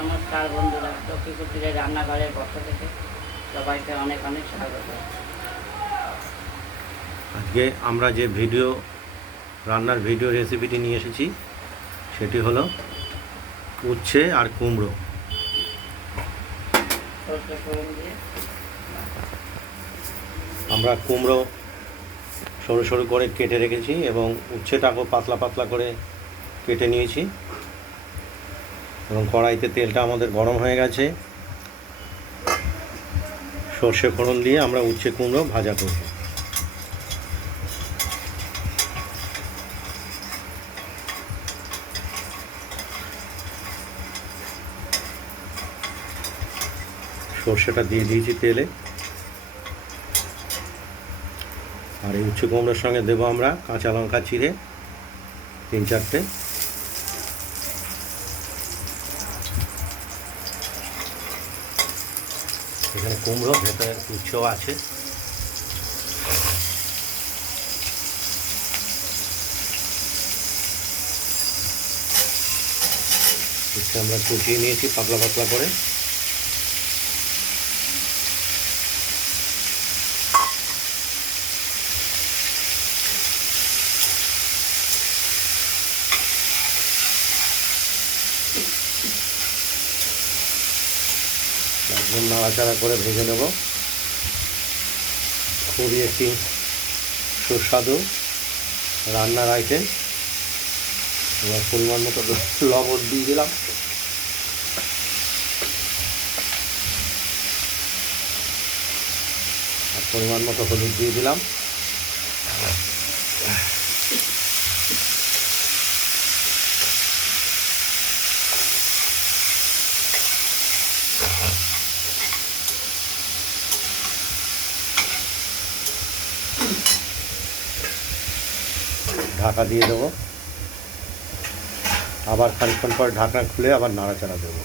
নমস্কার বন্ধুরা, লক্ষ্মীপুরের রান্নাঘরের পক্ষ থেকে সবাইকে অনেক অনেক স্বাগত। আজকে আমরা যে রান্নার ভিডিও রেসিপিটি নিয়ে এসেছি সেটি হলো উচ্ছে আর কুমড়ো। আমরা কুমড়ো সরু সরু করে কেটে রেখেছি এবং উচ্ছেটাকেও পাতলা পাতলা করে কেটে নিয়েছি এবং কড়াইতে তেলটা আমাদের গরম হয়ে গেছে। সর্ষে ফোড়ন দিয়ে আমরা উচ্ছে কুমড়ো ভাজা করব। সর্ষেটা দিয়ে দিয়েছি তেলে, আর এই উচ্ছে কুমড়োর সঙ্গে দেবো আমরা কাঁচা লঙ্কা চিড়ে 3-4টে। এখানে কুমড়ো, ভেতরে উচ্ছেও আছে। উচ্ছে আমরা কুচিয়ে নিয়েছি পাতলা পাতলা করে। একদম নাড়াচাড়া করে ভেজে নেব। খুবই একটি সুস্বাদু রান্নার আইটেম। এবার পরিমাণ মতো লবণ দিয়ে দিলাম। আর পরিমাণ মতো হলুদ দিয়ে দিলাম। ঢাকা দিয়ে দেবো। আবার খানিকক্ষণ পর ঢাকনা খুলে আবার নাড়াচাড়া দেবো।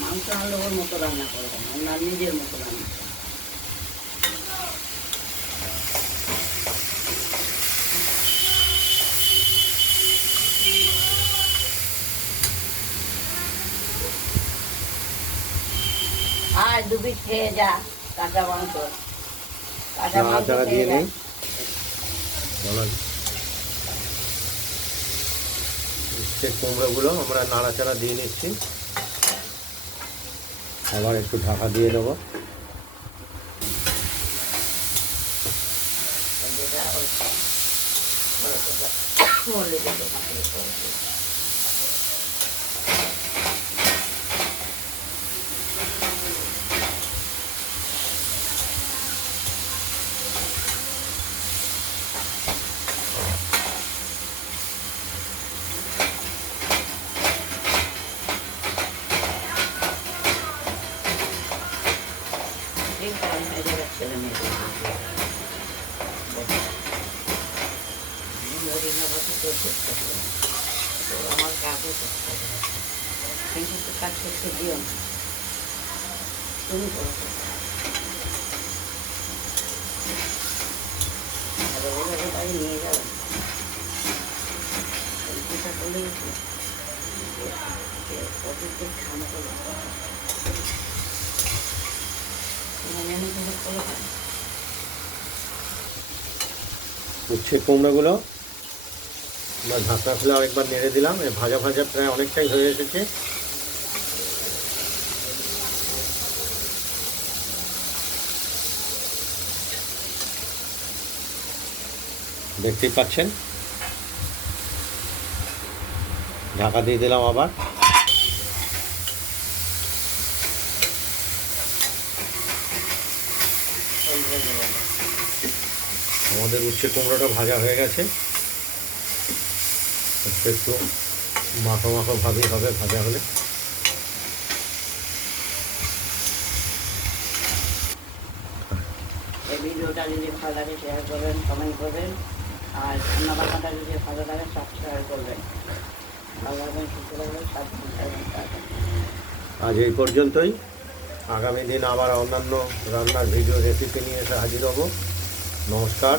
মাংস আলুর মতো রান্না করবেন, আপনার নিজের মতো রান্না। আর দুবি খেয়ে যা কাঁচা মাংস, নাড়াচাড়া দিয়ে নেই। উচ্ছে কুমড়োগুলো আমরা নাড়াচাড়া দিয়ে নিচ্ছি। আবার একটু ঢাকা দিয়ে দেবো। আমার কাজও করতে হবে, কিন্তু কাজ করতে দিও না, তুমি করো। বাড়ি নিয়ে যাবেন চিন্তা করলে অতিরিক্ত খানা করবে উচ্ছে কুমড়োগুলো আমরা ঢাকা খুলে আরেকবার নেড়ে দিলাম। ভাজা ভাজা প্রায় অনেকটাই হয়ে এসেছে। দেখতেই পাচ্ছেন। ঢাকা দিয়ে দিলাম আবার। আমাদের উচ্ছে কুমড়োটা ভাজা হয়ে গেছে। একটু মাখো মাখো ভাবেই হবে ভাজা হলে। এই ভিডিওটা যদি ভালো লাগে শেয়ার করবেন, কমেন্ট করবেন, আর রান্না বান্নাটা যদি ভালো লাগে সাবস্ক্রাইব করবেন। ভালো লাগবেন, সুস্থ লাগবেন, আজ এই পর্যন্তই। আগামী দিন আবার অন্যান্য রান্নার ভিডিও রেসিপি নিয়ে এসে হাজির হব। নমস্কার।